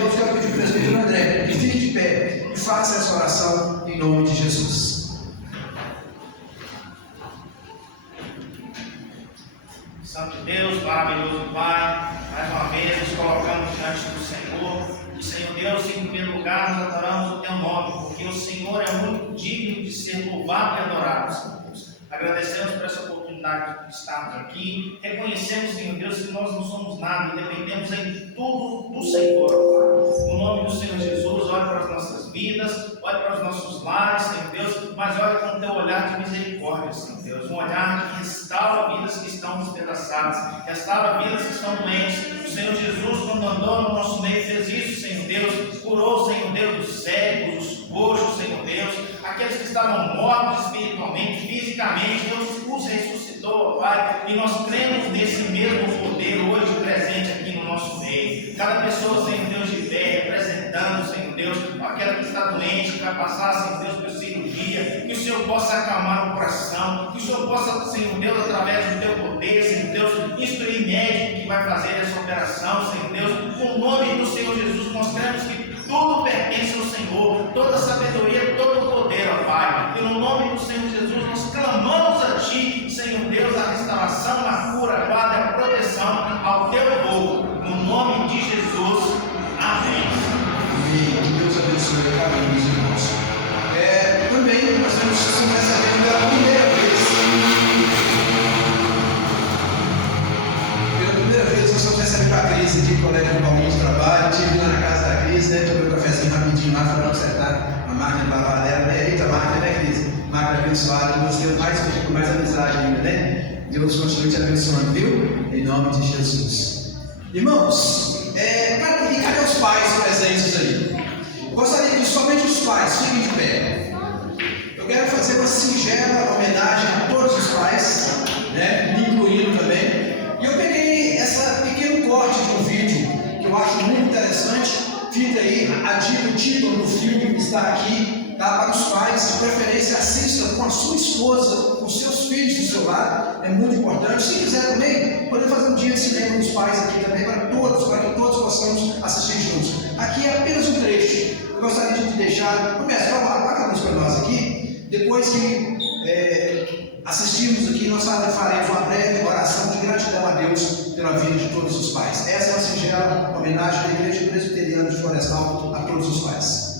Deus, quero pedir para o presbítero André que fique de pé e faça essa oração em nome de Jesus. Santo Deus, maravilhoso Pai, mais uma vez nos colocamos diante do Senhor. E Senhor Deus, em primeiro lugar, nós adoramos o Teu nome, porque o Senhor é muito digno de ser louvado e adorado, Senhor Deus. Agradecemos por essa oportunidade de estarmos aqui. Reconhecemos, Senhor Deus, que nós não somos nada e dependemos em tudo do Senhor, Pai. No nome do Senhor Jesus, olhe para as nossas vidas, olhe para os nossos lares, Senhor Deus, mas olhe com o Teu olhar de misericórdia, Senhor Deus. Um olhar que restaura vidas que estão despedaçadas, restaura vidas que estão doentes. O Senhor Jesus, quando andou no nosso meio, fez isso, Senhor Deus. Curou, Senhor Deus, os cegos, os coxos, Senhor Deus. Aqueles que estavam mortos espiritualmente, fisicamente, Deus os ressuscitou, Pai. E nós cremos nesse mesmo poder hoje presente aqui no nosso meio. Cada pessoa, Senhor Deus, de pé, representando, Senhor Deus, aquela que está doente, que vai passar, Senhor Deus, por cirurgia, que o Senhor possa acalmar o coração, que o Senhor possa, Senhor Deus, através do Teu poder, Senhor Deus, instruir médico que vai fazer essa operação, Senhor Deus. No nome do Senhor Jesus, nós cremos que tudo pertence ao Senhor, toda a sabedoria, todo o poder, ó Pai. E no nome do Senhor Jesus, nós clamamos a Ti, Senhor Deus, a restauração, a cura, a guarda, a proteção ao Teu povo. No nome de Jesus. Amém. Que Deus abençoe cada um dos irmãos. Também nós estamos recebendo pela primeira vez. Pela primeira vez nós estamos recebendo a Cris aqui, colega do Paulinho de trabalho. Estive lá na casa da Cris, né? Tomei um cafezinho rapidinho lá, foram consertar a máquina de lavar dela. Eita, máquina, né, Cris? Máquina abençoada, Deus deu mais amizade ainda, né? Deus continue te abençoando, viu? Em nome de Jesus. Irmãos, cadê os pais presentes aí? Gostaria que somente os pais fiquem de pé. Eu quero fazer uma singela homenagem a todos os pais, né? Me incluindo também. E eu peguei esse pequeno corte de um vídeo que eu acho muito interessante. Fica aí o título do filme que está aqui, tá? Para os pais, de preferência, assistam com a sua esposa, com seus filhos do seu lado. É muito importante. Se quiser também, podemos fazer um dia de cinema dos pais aqui também, para que todos possamos assistir juntos. Aqui é apenas um trecho. Eu gostaria de deixar. Começa, apaga a luz para nós aqui. Depois que assistirmos aqui, nós faremos uma breve oração de gratidão a Deus pela vida de todos os pais. Essa é uma singela homenagem da Igreja Presbiteriana de Florestal a todos os pais.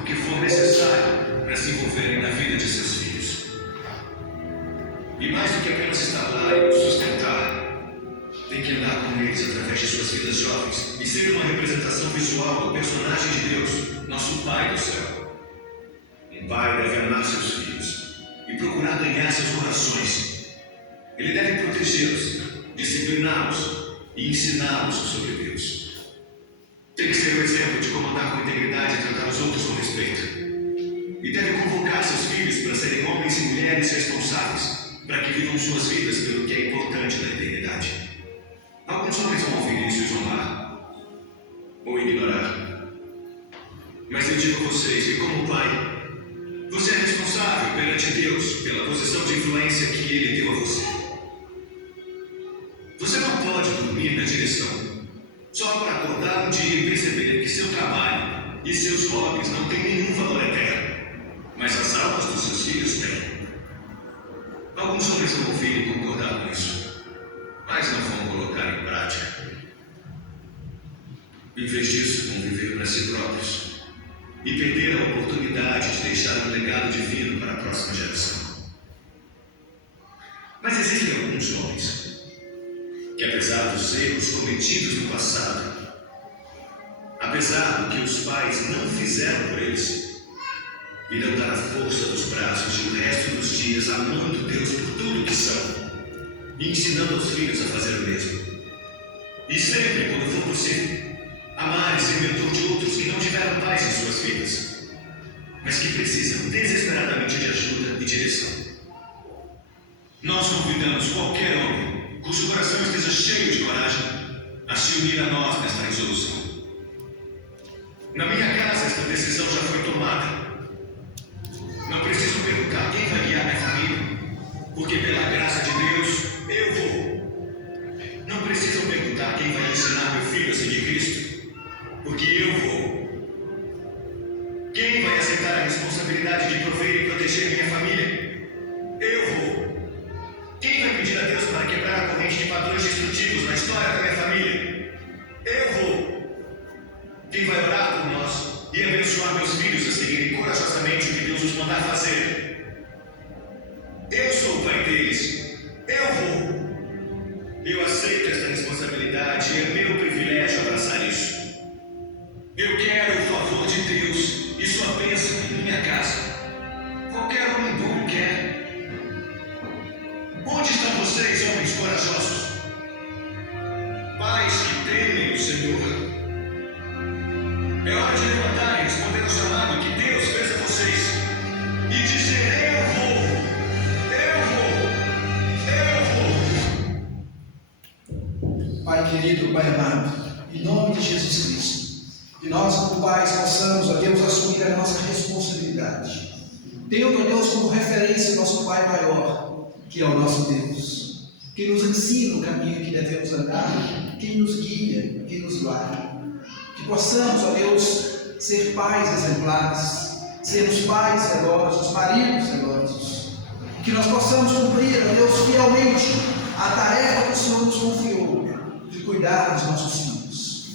O que for necessário para se envolverem na vida de seus filhos. E mais do que apenas estar lá e os sustentar, tem que andar com eles através de suas vidas jovens e ser uma representação visual do personagem de Deus, nosso Pai do céu. Um pai deve amar seus filhos e procurar ganhar seus corações. Ele deve protegê-los, discipliná-los e ensiná-los sobre Deus. Tem que ser um exemplo de como andar com integridade e tratar os outros com respeito. E deve convocar seus filhos para serem homens e mulheres responsáveis, para que vivam suas vidas pelo que é importante na eternidade. Alguns homens vão ouvir isso e zombar, ou ignorar. Mas eu digo a vocês que, como pai, você é responsável perante Deus pela posição de influência que Ele deu a você. Você não pode dormir na direção só para acordar um dia e perceber que seu trabalho e seus hobbies não têm nenhum valor eterno, mas as almas dos seus filhos têm. Alguns homens vão ouvir e concordar com isso, mas não vão colocar em prática. Em vez disso, vão viver para si próprios e perder a oportunidade de deixar um legado divino para a próxima geração. Mas existem alguns homens que, apesar dos erros cometidos no passado, apesar do que os pais não fizeram por eles, irão dar a força dos braços e o resto dos dias amando Deus por tudo que são e ensinando aos filhos a fazer o mesmo. E sempre, quando for possível, amar e ser mentor de outros que não tiveram paz em suas vidas, mas que precisam desesperadamente de ajuda e direção. Nós convidamos qualquer homem cujo coração esteja cheio de coragem a se unir a nós nesta resolução. Na minha casa, esta decisão já foi tomada. Não preciso perguntar quem vai guiar minha família, porque pela graça de Deus, eu vou. Não precisam perguntar quem vai ensinar meu filho a seguir Cristo, porque eu vou. Quem vai aceitar a responsabilidade de prover e proteger minha família? Eu vou. Quem vai pedir a Deus para quebrar a corrente de padrões destrutivos na história da minha família? Eu vou. Quem vai orar por nós e abençoar meus filhos a seguirem corajosamente o que Deus nos mandar fazer? Eu sou o pai deles. Eu vou. Eu aceito esta responsabilidade e é meu privilégio abraçar isso. Eu quero o favor de Deus e sua bênção em minha casa. Qualquer homem bom quer. Onde estão vocês, homens corajosos? Pais que temem o Senhor. É hora de levantar e responder ao chamado que Deus fez a vocês e dizer: eu vou, eu vou, eu vou. Pai querido, Pai amado, em nome de Jesus Cristo, que nós, como pais, possamos, ó Deus, assumir a nossa responsabilidade, tendo, ó Deus, como referência o nosso Pai maior, que é o nosso Deus, que nos ensina o caminho que devemos andar, quem nos guia, quem nos guarda. Que possamos, ó Deus, ser pais exemplares, sermos pais zelosos, maridos zelosos. Que nós possamos cumprir, ó Deus, fielmente a tarefa que o Senhor nos confiou de cuidar dos nossos filhos.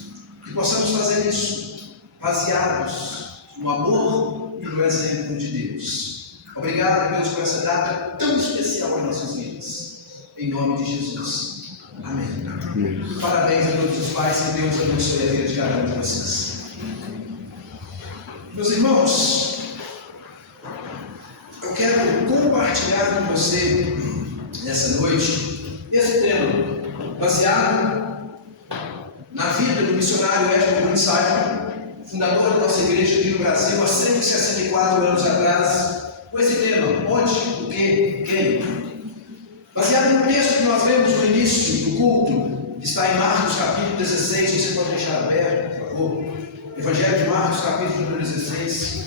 Que possamos fazer isso baseados no amor e no exemplo de Deus. Obrigado, Deus, por essa data tão especial em nossas vidas. Em nome de Jesus. Amém. Parabéns a todos os pais, que Deus abençoe a vida de cada um de vocês. Meus irmãos, eu quero compartilhar com você nessa noite esse tema, baseado na vida do missionário Edmund Gunsager, fundador da nossa igreja aqui no Brasil, há 164 anos atrás, com esse tema: onde, o que, quem. Baseado no texto que nós vemos no início do culto, que está em Marcos capítulo 16, você pode deixar aberto, por favor. Evangelho de Marcos capítulo número 16,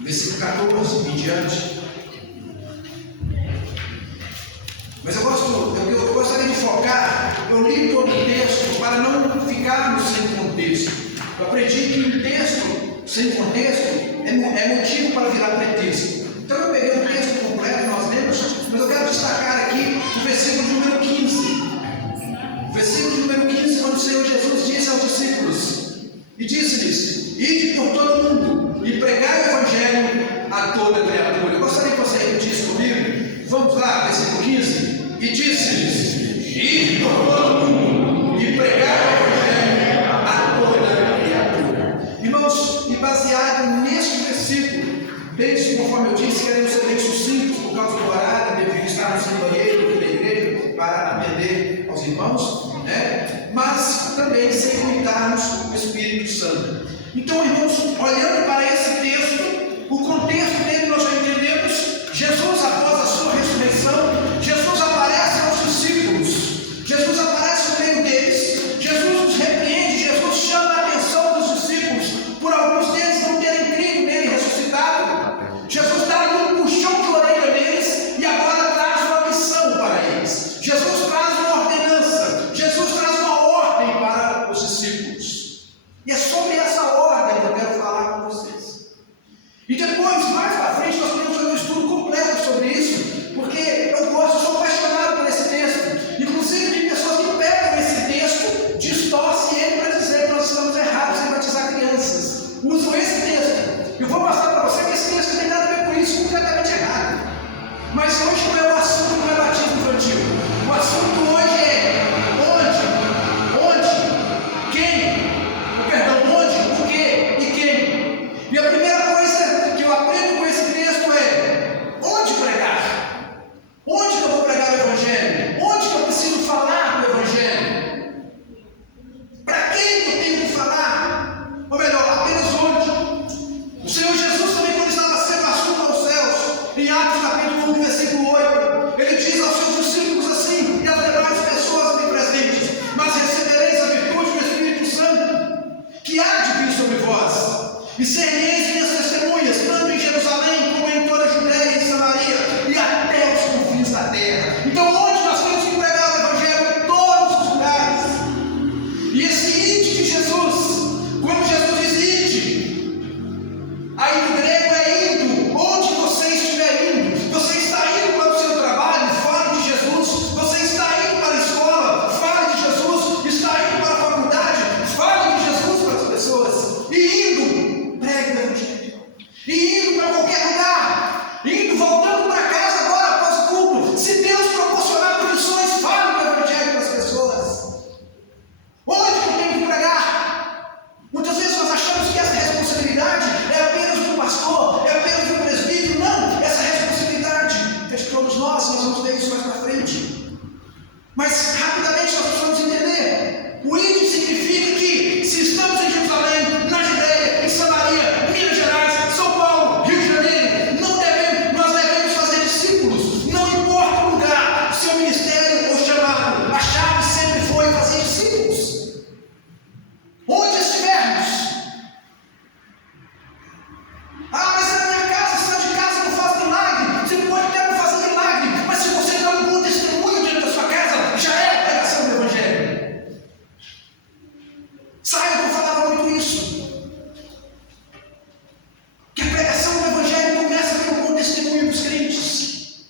versículo 14 em diante. Mas eu gostaria de focar, eu li todo o texto para não ficarmos sem contexto. Eu aprendi que um texto sem contexto é motivo para virar pretexto. Então eu peguei o texto completo, nós lemos, mas eu quero destacar aqui o versículo número 15. O versículo número 15, quando o Senhor Jesus disse aos discípulos, e disse-lhes: ide por todo mundo e pregai o Evangelho a toda criatura. Eu gostaria que você repetisse comigo. Vamos lá, versículo 15. E disse-lhes: ide por todo mundo e pregai o Evangelho a toda criatura. Irmãos, e baseado neste versículo, desde, conforme eu disse, queremos ser bem sucintos por causa do horário, devido estar no banheiro aqui da igreja para atender aos irmãos, né? Mas também sem limitarmos o Espírito Santo. Então, irmãos, olhando para esse texto, o contexto dele nós já entendemos. Jesus, após a sua ressurreição, Jesus aparece aos discípulos, Jesus aparece no meio deles, Jesus os repreende, Jesus chama a atenção dos discípulos por alguns deles não terem crido nele ressuscitado. Jesus dá um puxão de orelha neles e agora traz uma missão para eles. Jesus traz uma ordenança, Jesus traz uma ordem para os discípulos. E é sobre essa ordem que eu quero falar com vocês. E depois, mais para frente, nós podemos fazer um estudo completo sobre isso, porque eu sou apaixonado por esse texto. Inclusive de pessoas que pegam esse texto, distorcem ele para dizer que nós estamos errados em batizar crianças. Usam esse texto. Eu vou mostrar para você que esse texto não tem nada a ver com isso, completamente errado. Mas hoje não é o assunto, não é batismo infantil. O assunto hoje é onde, quem, onde, o que e quem. E a primeira coisa que eu aprendo com esse texto é: onde pregar? Onde que eu vou pregar o Evangelho? Onde que eu preciso falar do Evangelho? Para quem que eu tenho que falar? Ou melhor, apenas onde? O Senhor Jesus também, quando estava sendo assunto aos céus, em Atos capítulo 1, versículo 8, e ser-me-eis minhas testemunhas, tanto em Jerusalém como em toda a Judéia e Samaria e até os confins da terra. Então hoje nós temos que pregar o Evangelho em todos os lugares. E esse ide de Jesus, quando Jesus diz ide, aí no grego é indo, onde você estiver indo. Você está indo para o seu trabalho, fale de Jesus. Você está indo para a escola, fale de Jesus. Está indo para a faculdade, fale de Jesus para as pessoas. E indo, pregue o Evangelho. E indo para qualquer lugar, indo, voltando para casa agora após o culto. Se Deus proporcionar condições, fale do Evangelho para as pessoas. Onde que eu tenho que pregar? Muitas vezes nós achamos que essa responsabilidade é apenas do pastor, é apenas do presbítero. Não, essa responsabilidade é de todos nós vamos ver isso mais para frente. Mas rapidamente nós precisamos entender: o ide significa que se estamos em Jerusalém, na Judéia, em Samaria, Minas Gerais, São Paulo, Rio de Janeiro, nós devemos fazer discípulos. Não importa o lugar, seu ministério ou chamado, a chave sempre foi fazer discípulos. Onde estivermos. Ah, mas na minha casa, se de casa não faz milagre. Você pode até não fazer milagre, mas se você dá um bom testemunho dentro da sua casa, já é a pregação do Evangelho. Saiba que eu falava muito isso, que a pregação do Evangelho começa com um bom testemunho dos crentes.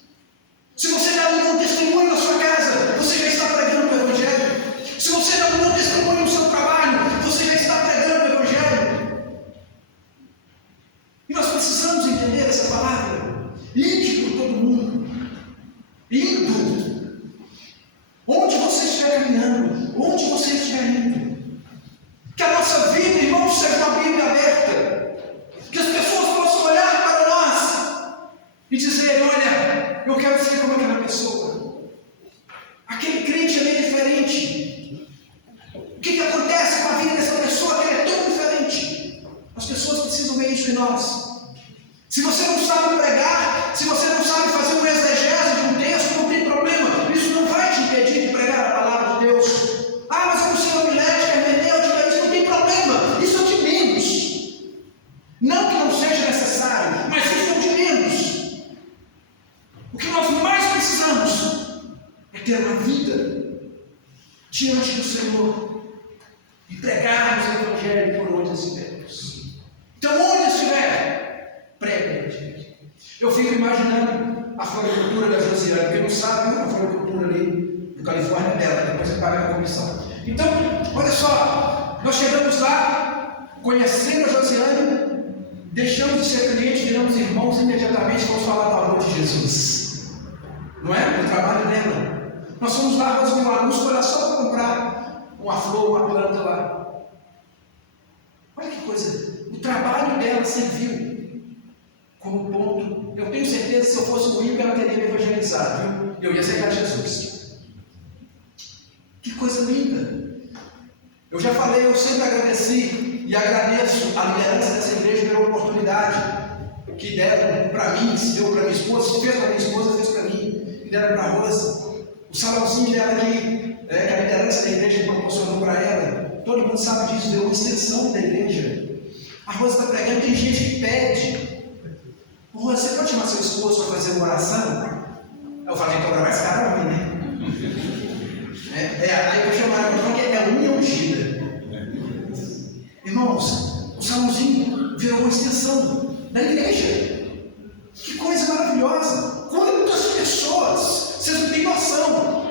Se você dá um bom testemunho na sua casa, você já está pregando o Evangelho. Se você dá um bom testemunho no seu trabalho, você já está pregando o Evangelho. E nós precisamos entender essa palavra. Ide por todo mundo. Indo. Onde você estiver caminhando, onde você estiver indo. Que a nossa vida, irmãos, seja uma Bíblia aberta. Que as pessoas possam olhar para nós e dizer: olha, eu quero ser como aquela pessoa. Aquele crente ali é diferente. O que acontece com a vida dessa pessoa que ela é tão diferente? As pessoas precisam ver isso em nós. Se você não sabe pregar, se você não sabe fazer uma exegese de um texto, não tem problema. Isso não vai te impedir de pregar a palavra de Deus. Ah, mas eu não sei homilética, hermenêutica, isso não tem problema. Isso é o de menos. Não que não seja necessário, mas isso é o de menos. O que nós mais precisamos é ter uma vida diante do Senhor e pregarmos o Evangelho por onde estivermos. Então, onde estiver, pregue o Evangelho. Eu fico imaginando a floricultura da Josiane. Quem não sabe, a floricultura ali do Califórnia é dela, depois você paga a comissão. Então, olha só, nós chegamos lá, conhecendo a Josiane, deixamos de ser clientes, viramos irmãos e imediatamente vamos falar do amor de Jesus. Não é? O trabalho dela. Nós fomos lá, nós vimos um anúncio, olha só para comprar uma flor, uma planta lá. Olha que coisa, o trabalho dela serviu como ponto. Eu tenho certeza que se eu fosse o ímpio, ela teria me evangelizado, viu? Eu ia aceitar Jesus. Que coisa linda! Eu já falei, eu sempre agradeci e agradeço a liderança dessa igreja pela oportunidade que deram para mim, se deu para minha esposa, se fez para minha esposa, fez para mim, e deram para a Rosa. O salãozinho dela ali, que a liderança da igreja proporcionou para ela, todo mundo sabe disso, deu uma extensão da igreja. A Rosa está pregando, tem gente que pede: Rosa, você pode chamar seu esposo para fazer uma oração? Eu falei que cobra mais caro para mim, né? Aí eu chamaram ela porque é unha ungida. Irmãos, o salãozinho virou uma extensão da igreja. Que coisa maravilhosa! Quantas pessoas, vocês não têm noção.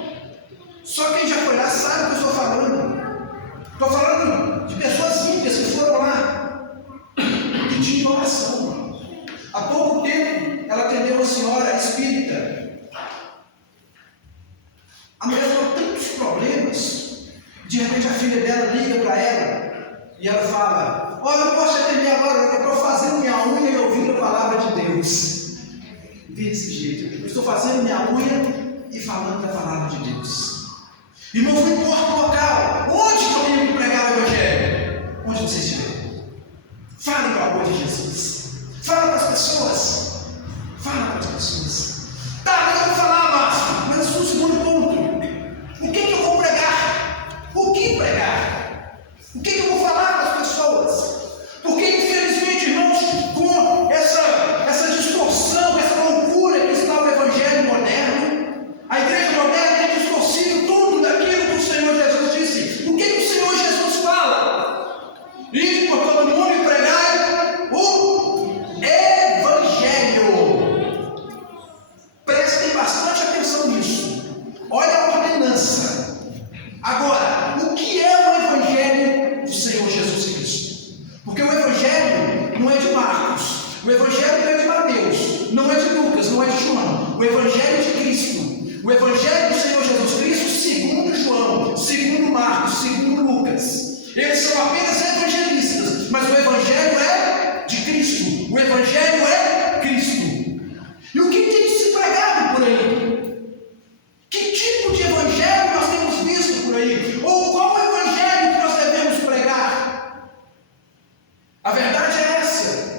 Só quem já foi lá sabe o que eu estou falando. Estou falando de pessoas ímpias que foram lá pedindo oração. Há pouco tempo, ela atendeu uma senhora espírita. A mulher falou tantos problemas. De repente a filha dela liga para ela e ela fala: olha, eu posso atender agora, eu estou fazendo minha unha e ouvindo a palavra de Deus. Desse jeito, eu estou fazendo minha unha e falando da palavra de Deus. Irmão, não importa o local, onde que eu tenho que pregar o Evangelho? Onde você estiver. Fale do amor de Jesus. Fala para as pessoas. Fala para as pessoas. Tá, eu vou falar, Márcio, mas no segundo ponto, o que eu vou pregar? O que pregar? O que eu vou falar para as pessoas? Porque infelizmente O Evangelho não é de Mateus, não é de Lucas, não é de João. O Evangelho de Cristo, o Evangelho do Senhor Jesus Cristo, segundo João, segundo Marcos, segundo Lucas. Eles são apenas evangelistas, mas o Evangelho é de Cristo. O Evangelho é Cristo. E o que tem se pregado por aí? Que tipo de Evangelho nós temos visto por aí? Ou qual Evangelho que nós devemos pregar? A verdade é essa.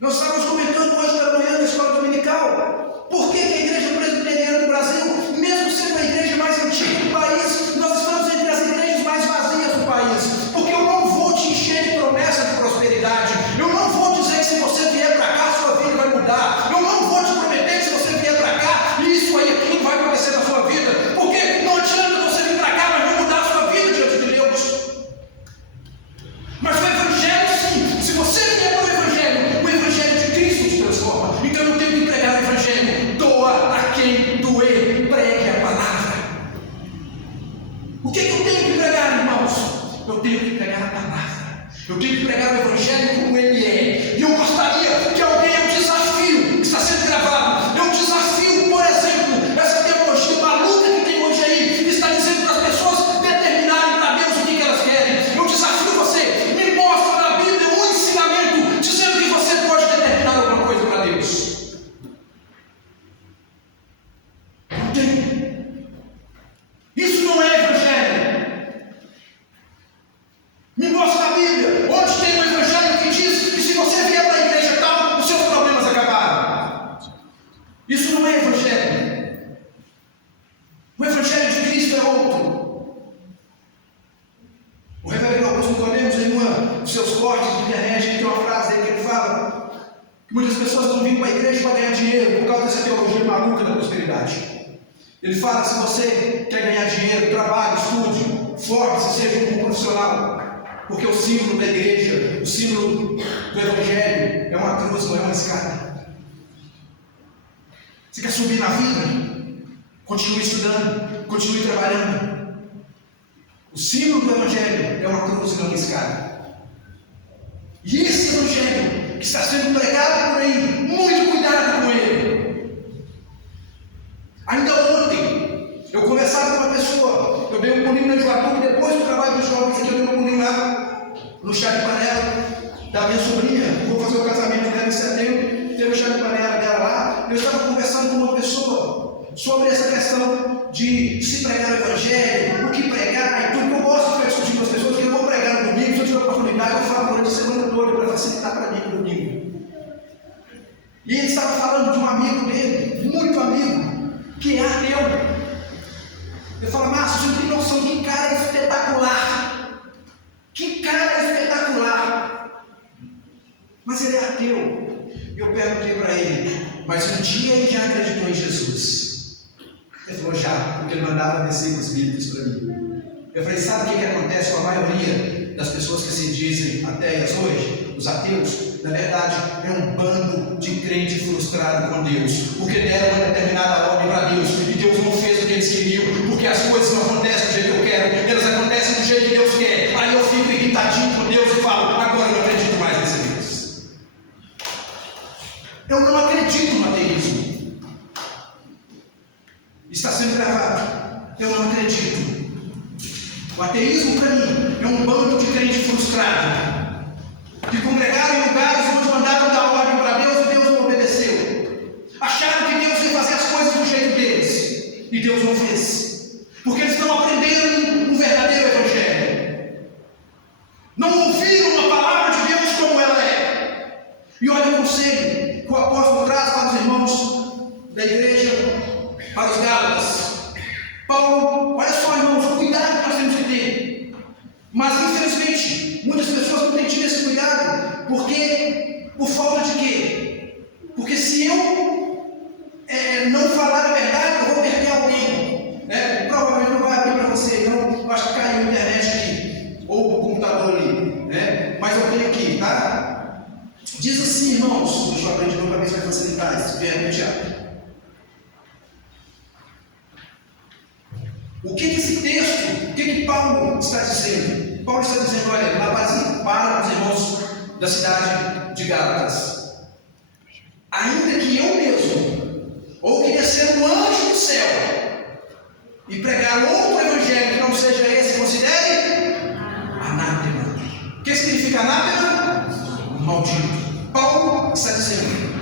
Nós estávamos comentando hoje pela manhã na escola dominical. Por que a Igreja Presbiteriana do Brasil, mesmo sendo a igreja mais antiga do país, nós estamos entre as igrejas mais vazias do país? Porque eu não vou te encher de promessas de prosperidade. Eu não vou dizer que se você vier para cá, sua vida vai mudar. Eu não vou te prometer que se você vier para cá, isso aí, aquilo vai acontecer na sua vida. Porque não adianta você vir para cá, mas não mudar a sua vida diante de Deus. Mas o Evangelho, sim, se você vier para o Evangelho de Cristo te transforma. Então eu tenho que pregar o Evangelho. Doa a quem doer, pregue a palavra. O que eu tenho que pregar, irmãos? Eu tenho que pregar a palavra. Eu tenho que pregar o Evangelho como ele é. E eu gostaria que alguém, é um desafio que está sendo gravado. É um desafio, por exemplo, essa teologia maluca que tem hoje aí, que está dizendo para as pessoas determinarem para Deus o que elas querem. Eu desafio você, me mostra na Bíblia um ensinamento dizendo que você pode determinar alguma coisa para Deus. Não tem. Isso não é Evangelho. Me mostra a Bíblia, onde tem um Evangelho que diz que se você vier para a igreja tal, os seus problemas acabaram. Isso não é Evangelho. O Evangelho de Cristo é outro. O reverendo Augusto Nicodemos, em um dos seus cortes de internet, tem uma frase dele que ele fala que muitas pessoas estão vindo para a igreja para ganhar dinheiro por causa dessa teologia maluca da prosperidade. Ele fala que se você quer ganhar dinheiro, trabalhe, estude, forme-se, seja um bom profissional. Porque o símbolo da igreja, o símbolo do Evangelho é uma cruz, não é uma escada. Você quer subir na vida? Continue estudando, continue trabalhando. O símbolo do Evangelho é uma cruz e não uma escada. E esse Evangelho que está sendo pregado por aí, muito cuidado com ele. Ainda ontem, eu conversava com uma pessoa, eu dei um pulinho na Joaquim, e depois do trabalho dos jovens aqui, eu dei um pulinho lá no chá de panela da minha sobrinha. Vou fazer o casamento dela em setembro, teve o chá de panela dela lá. Eu estava conversando com uma pessoa sobre essa questão de se pregar o Evangelho, o que pregar e tudo. Eu gosto de discutir com as pessoas, que eu vou pregar no domingo, se eu tiver oportunidade, eu falo durante a semana toda para facilitar para mim no domingo. E ele estava falando de um amigo dele, muito amigo, que é ateu. Ele fala: Márcio, você não tem noção, que cara espetacular. Que cara espetacular. Mas ele é ateu. E eu perguntei para ele: mas um dia ele já acreditou em Jesus? Ele falou: já, porque ele mandava versículos bíblicos para mim. Eu falei: sabe o que acontece com a maioria das pessoas que se dizem ateias hoje? Os ateus, na verdade, é um bando de crente frustrado com Deus, porque deram uma determinada ordem para Deus e Deus não fez o que eles queriam, porque as coisas não acontecem do jeito que eu quero, elas acontecem do jeito que Deus quer. Aí eu fico irritadinho com Deus e falo: agora eu não acredito mais nesse Deus. Eu não acredito no ateísmo. Está sendo gravado. Eu não acredito. O ateísmo, para mim, é um bando de crente frustrado, que congregaram em lugares onde mandaram dar ordem para Deus e Deus não obedeceu. Acharam que Deus ia fazer as coisas do jeito deles e Deus não fez, porque eles não aprenderam o verdadeiro Evangelho, não ouviram a palavra de Deus como ela é. E olha o conselho que o apóstolo traz para os irmãos da igreja, para os Gálatas. Paulo, olha só, irmãos, o cuidado que nós temos que ter. Mas infelizmente muitas pessoas não têm tido esse cuidado. Porque? Por falta de quê? Porque se eu não falar a verdade, eu vou perder alguém, né? Provavelmente não vai abrir para você, então eu acho que caiu a internet aqui, ou o computador ali, né? Mas eu tenho aqui, tá? Diz assim, irmãos, deixa eu abrir de novo para ver se vai facilitar isso. Vem aqui, Tiago. O que esse texto, o que Paulo está dizendo? Paulo está dizendo: olha, Lapazinho, para os irmãos da cidade de Gálatas: ainda que eu mesmo, ou que descer um anjo do céu e pregar outro evangelho que não seja esse, considere anátema. O que significa anátema? Maldito. Paulo está dizendo,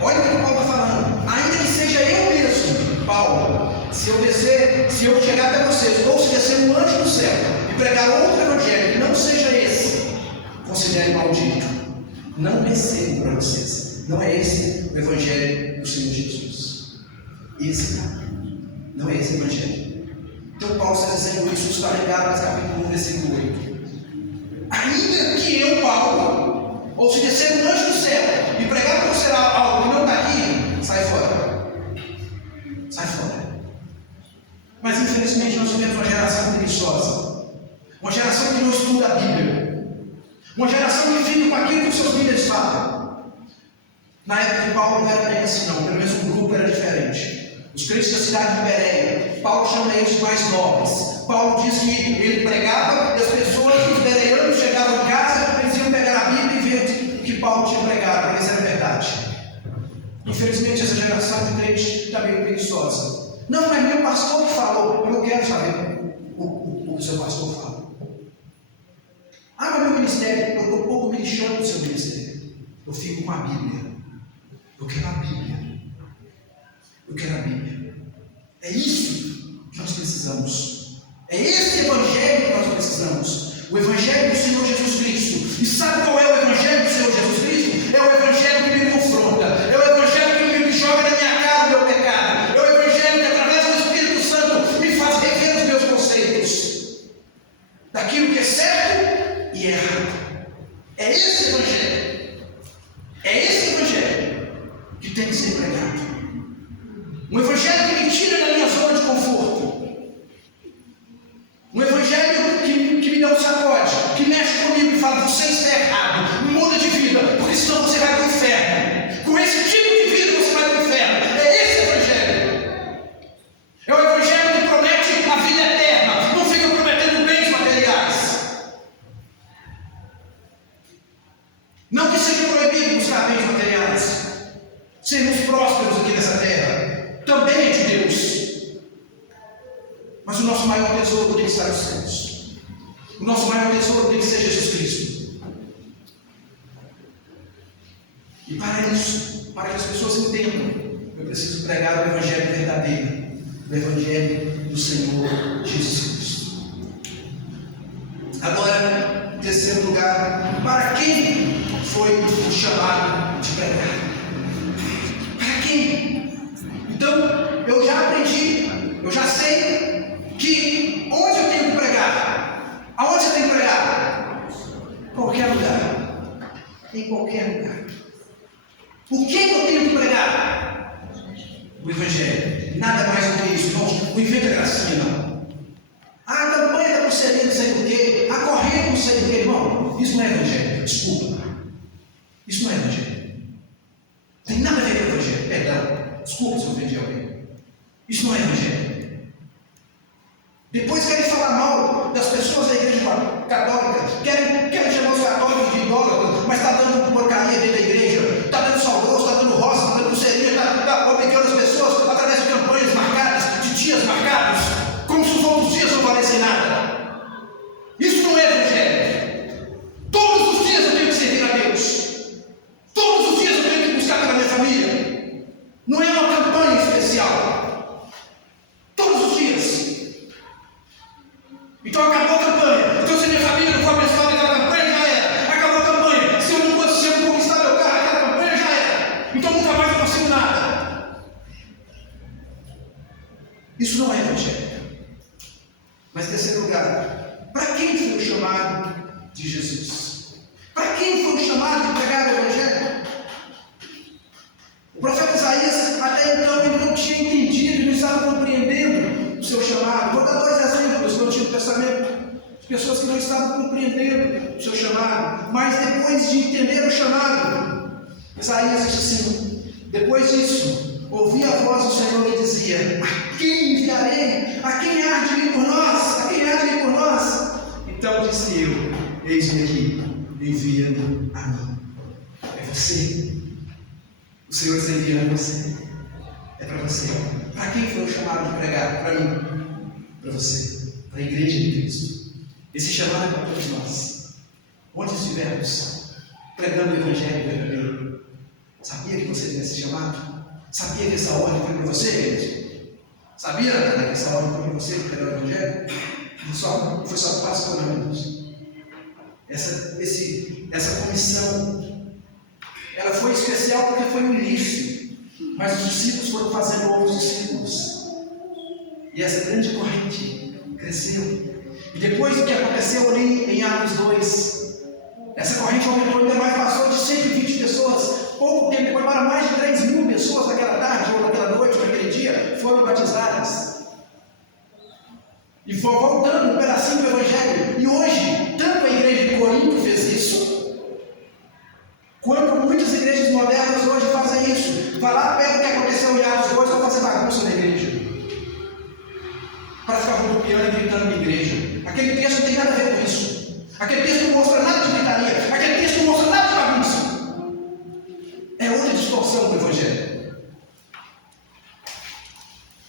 olha o que Paulo está falando: ainda que seja eu mesmo, Paulo, se eu chegar até vocês, ou se descer um anjo do céu e pregar outro evangelho que não seja esse, considere maldito. Não recebo para vocês. Não é esse o evangelho do Senhor Jesus. Esse não é esse evangelho. Então Paulo está dizendo isso, está ligado no capítulo 1, versículo 8. Ainda que eu, Paulo, ou se descer um anjo do céu e pregar para você algo que não está aqui, sai fora. Sai fora. Mas infelizmente nós vivemos uma geração preguiçosa, uma geração que não estuda a Bíblia, uma geração que fica com aquilo que os seus líderes falam. Na época de Paulo não era bem assim não, pelo menos o grupo era diferente. Os crentes da cidade de Bereia, Paulo chama eles de mais nobres. Paulo diz que ele pregava e as pessoas, os bereanos, chegavam em casa, eles iam pegar a Bíblia e ver o que Paulo tinha pregado, para eles era verdade. Infelizmente essa geração de crentes está meio preguiçosa. Não, mas meu pastor que falou. Eu não quero saber o que o seu pastor fala. Ah, mas meu ministério, eu estou pouco me lixando do seu ministério. Eu fico com a Bíblia. Eu quero a Bíblia. Eu quero a Bíblia. É isso que nós precisamos. É esse evangelho que nós precisamos. O evangelho do Senhor Jesus Cristo. E sabe qual é o evangelho do Senhor Jesus Cristo? É o evangelho que me confronta. É o evangelho que me joga na minha cara o meu pecado. É o evangelho que através do Espírito Santo me faz rever os meus conceitos daquilo que é certo e errado. É esse evangelho. É esse evangelho que tem que ser pregado. Um evangelho que me tira da minha zona de conforto. Um evangelho que me dá um sacode, que mexe comigo e fala: você está errado, muda de vida, porque senão você vai para o inferno. Com esse tipo de vida você vai para o inferno. É esse evangelho. É o evangelho que promete a vida eterna, não fica prometendo bens materiais. Não que seja proibido buscar bens materiais, sermos prósperos aqui nessa terra, também é de Deus. Mas o nosso maior tesouro tem que estar nos céus. O nosso maior tesouro tem que ser Jesus Cristo. E para isso, para que as pessoas entendam, eu preciso pregar o evangelho verdadeiro, o evangelho do Senhor Jesus Cristo. Agora, em terceiro lugar, para quem foi o chamado de pregar? Para quem? Então, eu já aprendi, eu já sei que onde eu tenho que pregar? Aonde eu tenho que pregar? Em qualquer lugar. Em qualquer lugar. O que eu tenho que pregar? O Evangelho. Nada mais do que isso, irmãos. Não inventa gracinha, não. A campanha da pulseirinha, não sei do que. A corrente, não sei do que, irmão. Isso não é Evangelho. Desculpa. Isso não é Evangelho. Tem nada a ver com Evangelho. Perdão. Desculpa se eu ofendi alguém. Isso não é Evangelho. Depois querem falar mal das pessoas da igreja católica, querem chamar os católicos de idólatras, mas está dando porcaria dentro da igreja, está dando salgrosso, está dando roça, está dando pulseirinha, está obrigando as pessoas através de campanhas marcadas, de dias marcados, como se os outros dias não valessem nada. Isso não é Evangelho. Todos os dias eu tenho que servir a Deus. Todos os dias eu tenho que buscar pela minha família. Não é uma campanha especial. Todos os dias. Então acabou a campanha. Então se minha família não for abençoada naquela campanha, já era. Acabou a campanha. Se eu não conquistar meu carro naquela campanha, já era. Então nunca mais eu consigo nada. Isso não é Evangelho. Mas em terceiro lugar, para quem foi o chamado de Jesus? Para quem foi o chamado de pregar o Evangelho? O profeta Isaías, até então, ele não tinha entendido, não estava compreendendo o seu chamado. Vou dar dois exemplos do Antigo Testamento. Pessoas que não estavam compreendendo o seu chamado, mas depois de entender o chamado, Isaías disse assim: depois disso, ouvi a voz do Senhor que dizia: a quem enviarei? A quem há de vir por nós? A quem há de vir por nós? Então disse eu: eis-me aqui, envia-me a mim. É você. O Senhor está enviando você. É para você. Para quem foi o chamado de pregar? Para mim. Para você. Para a igreja de Cristo. Esse chamado é para todos nós. Onde estivermos pregando o Evangelho verdadeiro. Sabia que você tinha esse chamado? Sabia que essa ordem foi para você, igreja? Sabia, Natália, que essa ordem foi para você pregar o Evangelho? Não foi só pastor, não, irmãos. Essa comissão, ela foi especial porque foi no início, mas os discípulos foram fazendo outros discípulos, e essa grande corrente cresceu, e depois do que aconteceu ali em Atos 2, essa corrente aumentou ainda mais, passou de 120 pessoas, pouco tempo depois, para mais de 3.000 pessoas naquela tarde, ou naquela noite, ou naquele dia, foram batizadas. E foi voltando um pedacinho do Evangelho. E hoje, tanto a igreja de Corinto fez isso, quanto muitas igrejas modernas hoje fazem isso. Vai lá, pega o que aconteceu em Atos 2 para fazer bagunça na igreja. Para ficar rodopiando e gritando na igreja. Aquele texto não tem nada a ver com isso. Aquele texto não mostra nada de gritaria. Aquele texto não mostra nada de bagunça. É outra distorção do Evangelho.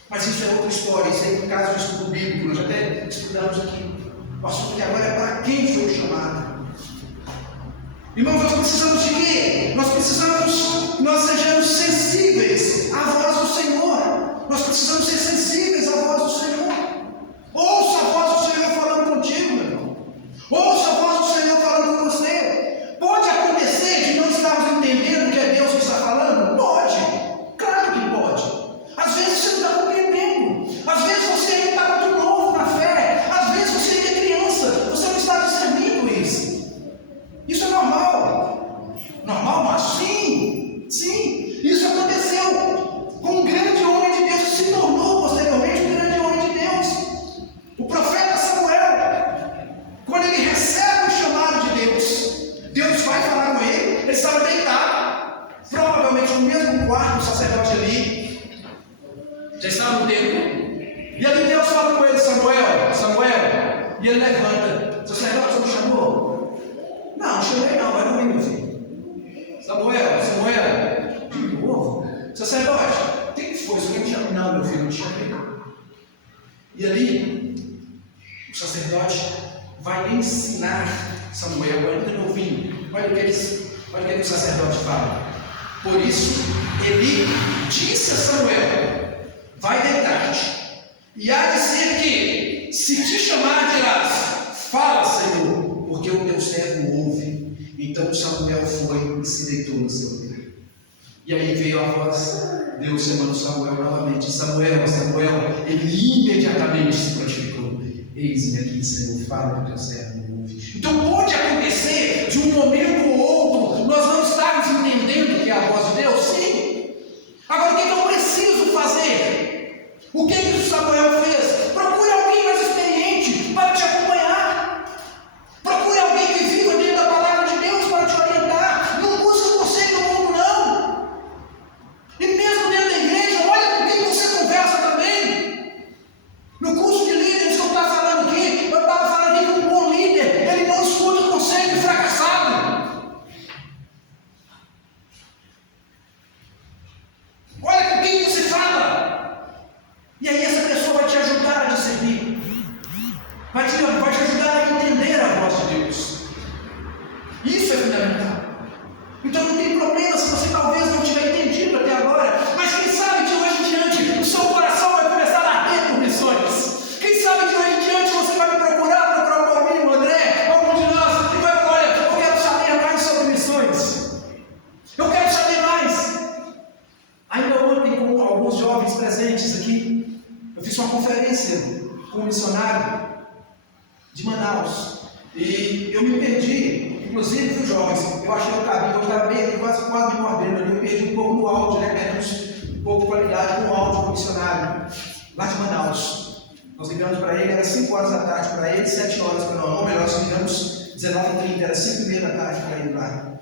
Mas isso é outra história, isso é um caso de estudo bíblico, nós até estudamos aqui. O assunto que agora é para quem foi o chamado. Irmãos, nós precisamos de quê? Nós precisamos que nós sejamos sensíveis à voz do Senhor. Nós precisamos ser sensíveis à voz do Senhor. Ouça a voz do Senhor falando contigo, meu irmão. Ouça a voz do Senhor falando com você. Pode acontecer de não estarmos entendendo que é Deus que está falando? Pode. Claro que pode. Às vezes você não está compreendendo. Às vezes você ainda está muito novo na fé. Às vezes você ainda é criança. Você não está discernindo isso. Isso é normal. Normal, mas sim. Sim. Isso aconteceu com um grande homem de Deus que se tornou posteriormente um grande homem de Deus. O profeta Samuel. Quando ele recebe o chamado de Deus, Deus vai falar com ele. Ele estava deitado. Provavelmente no mesmo quarto do sacerdote ali. Já estava no templo. E ali Deus fala com ele: Samuel, Samuel. E ele levanta. O sacerdote, você me chamou? Não chamei não, vai dormir, meu filho. Samuel, Samuel. De novo? Sacerdote, o que foi? Você me chamou? Não, meu filho, não te chamei. E ali, o sacerdote vai ensinar Samuel, ainda novinho. Olha o que o sacerdote fala. Por isso, ele disse a Samuel: vai deitar-te, e há de ser que, se te chamar, dirás: fala, Senhor, porque o teu servo ouve. Então Samuel foi e se deitou no seu lugar. E aí veio a voz, Deus chamando Samuel novamente: Samuel, Samuel. Ele imediatamente se prontificou: eis-me aqui, Senhor, fala que o teu servo ouve. Então pode acontecer de um momento ou outro nós não estarmos entendendo que é a voz de Deus, sim. Agora o que eu preciso fazer? O que Samuel fez? Procure alguém mais experiente para te acompanhar. Procure alguém que viva dentro da palavra de Deus para te orientar. Não busque o conselho do mundo, não. E mesmo dentro da igreja, olha com quem você conversa também. No curso de líderes que eu estava falando aqui, eu estava falando aqui com um bom líder. Ele não escuta o conselho fracassado. Olha com quem você fala. E aí essa pessoa vai te ajudar a discernir. Vai te ajudar a entender a voz de Deus. Isso é fundamental. Então não tem problema se você talvez não tiver entendido até agora. Mas quem sabe de hoje em diante o seu coração vai começar a arder por missões. Quem sabe de hoje em diante você vai me procurar o Paulinho, o André, algum de nós, e vai falar: olha, eu quero saber mais sobre missões. Eu quero saber mais. Ainda ontem, com alguns jovens presentes aqui, eu fiz uma conferência com um missionário de Manaus. E eu me perdi, inclusive, viu, jovens? Eu achei o caminho, eu estava bem aqui, quase me mordendo ali. Eu perdi um pouco no áudio, né? Perdemos um pouco de qualidade com o áudio do missionário lá de Manaus. Nós ligamos para ele, era 5 horas da tarde para ele, 7 horas para nós. Ou melhor, nós ligamos 19h30, era 5h30 da tarde para ele lá.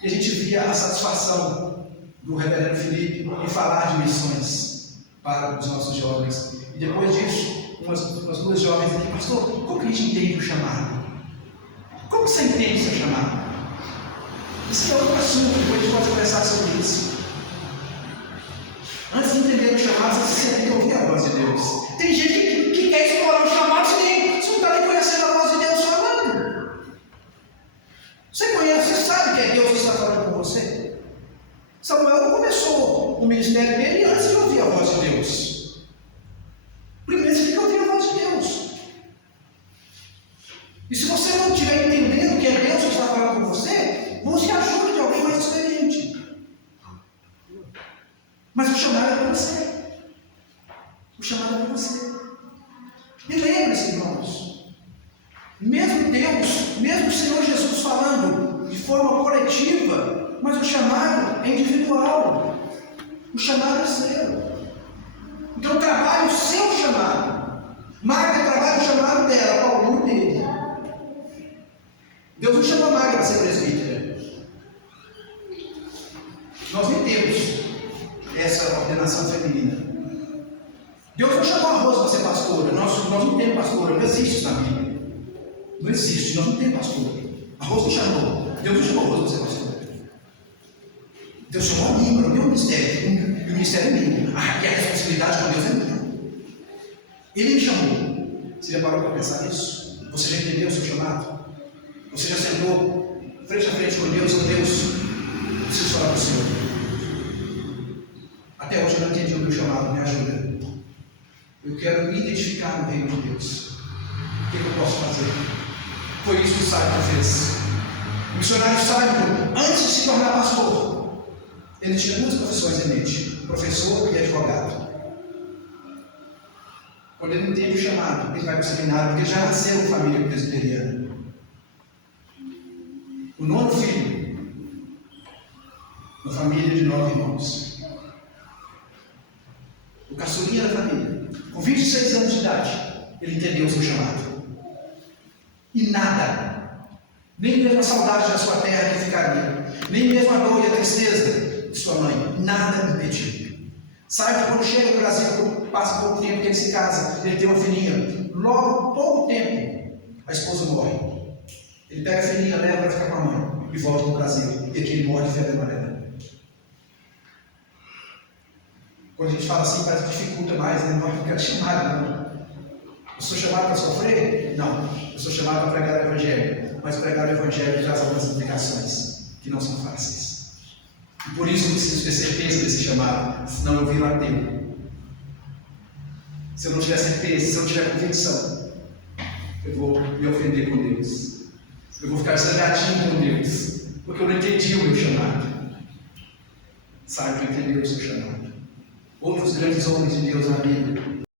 E a gente via a satisfação do reverendo Felipe em falar de missões para os nossos jovens. E depois disso, umas 2 jovens ali: pastor, como que a gente entende o chamado? Como você entende o seu chamado? Isso é outro assunto, depois a gente pode conversar sobre isso. Antes de entender o chamado, você tem que ouvir a voz de Deus. Tem gente que quer explorar o chamado, você não está nem conhecendo a voz de Deus falando. Você conhece, você sabe que é Deus que está falando com você. Samuel não começou o ministério dele antes de ouvir a voz de Deus. Primeiro você tem que ouvir a voz de Deus. E se você não estiver entendendo que é Deus que está falando com você, busque ajuda de alguém mais experiente. Mas o chamado é para você. O chamado é para você. E lembre-se, irmãos, mesmo Deus, mesmo o Senhor Jesus falando de forma coletiva, mas o chamado é individual. O chamado é seu. Então trabalhe o seu chamado. Marta trabalha o chamado dela, Paulo dele. Deus não chamou Marta para ser presbítera. Nós nem temos essa ordenação feminina. Deus não chamou a Rosa para ser pastora. Nós não temos pastora, não existe isso na Bíblia. Não existe, nós não temos pastora. A Rosa não chamou. Deus não chamou a Rosa para ser pastora. Deus chamou a mim para o meu ministério. E o ministério é meu. E a responsabilidade com Deus é minha. Ele me chamou. Você já parou para pensar nisso? Você já entendeu o seu chamado? Você já sentou frente a frente com Deus? Oh Deus, eu preciso falar com o Senhor. Até hoje eu não entendi o meu chamado, me ajuda. Eu quero me identificar no reino de Deus. O que eu posso fazer? Foi isso que o Simon fez. O missionário Simon, antes de se tornar pastor, ele tinha duas profissões em mente: professor e advogado. Quando ele entende o chamado, ele vai para o seminário, porque já nasceu em família presbiteriana. O nono filho, uma família de 9 irmãos. O caçulinha da família. Com 26 anos de idade, ele entendeu o seu chamado. E nada, nem mesmo a saudade da sua terra que ficaria, nem mesmo a dor e a tristeza de sua mãe, nada impediu. Sabe que quando chega no Brasil, passa pouco tempo que ele se casa, ele tem uma filhinha. Logo, pouco tempo, a esposa morre. Ele pega a filhinha, leva para ficar com a mãe e volta para o Brasil. E aqui ele morre de febre amarela. Quando a gente fala assim, parece que dificulta mais, né? Não, eu quero chamado, não. Eu sou chamado para sofrer? Não. Eu sou chamado para pregar o Evangelho. Mas pregar o Evangelho traz algumas implicações que não são fáceis. E por isso eu preciso ter certeza desse chamado, senão eu viro ateu. Se eu não tiver certeza, se eu não tiver convicção, eu vou me ofender com Deus. Eu vou ficar zangadinho com Deus, porque eu não entendi o meu chamado. Sabe que eu entendi o seu chamado. Outros grandes homens de Deus na Bíblia